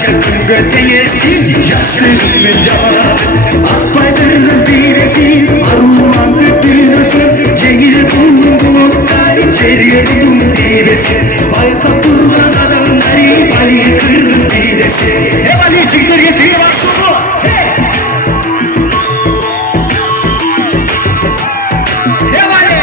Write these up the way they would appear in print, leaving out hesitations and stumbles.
Çakın göteyesi yaşlılığınca Aspaydırız biresi Arulmandı dünüsün Cengil bulutlar içeriye tutun divesi Bayta durman adamları Bali kırız biresi Ne bali çıktır yetiği var şunu Ne bali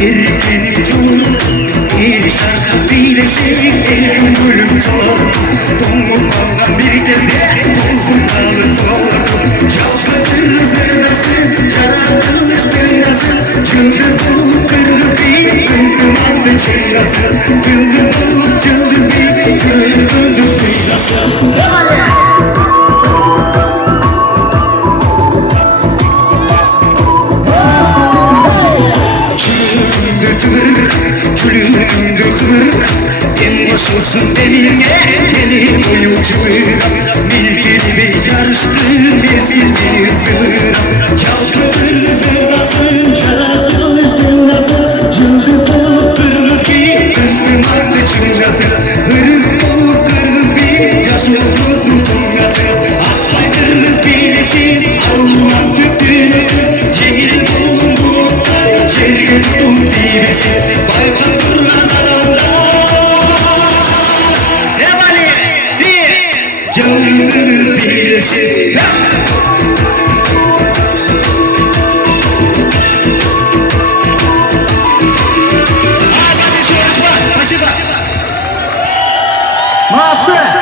Erkenim çoğunluk Bir şarkı bilesi Elim gülüm zor Donum kaldan bir tezde Tozum kalı zor Çalkatırız erdasın Çaratılış beynasın Çıldız bulup kırız değil Tünküm altın çeyrasın Tılgın bulup çıldız değil Kırılgın kıylasın Çürüdü kır En başlısın seninle Benim oyuncu Bilgi gibi yarıştım Mezgil sınır Çalkatır zırlasın Çaratıl üstündasın Cılcız dolup kırmız ki Üstüm ardı çıngası Hırız dolup kırmız bir Yaşlı dostum tungası Aspaydırız bilesi Arulman döktüğünüzü Cengil dolum bulutlar Çelgin tutum divesi Baykan Canımın birisi Спасибо!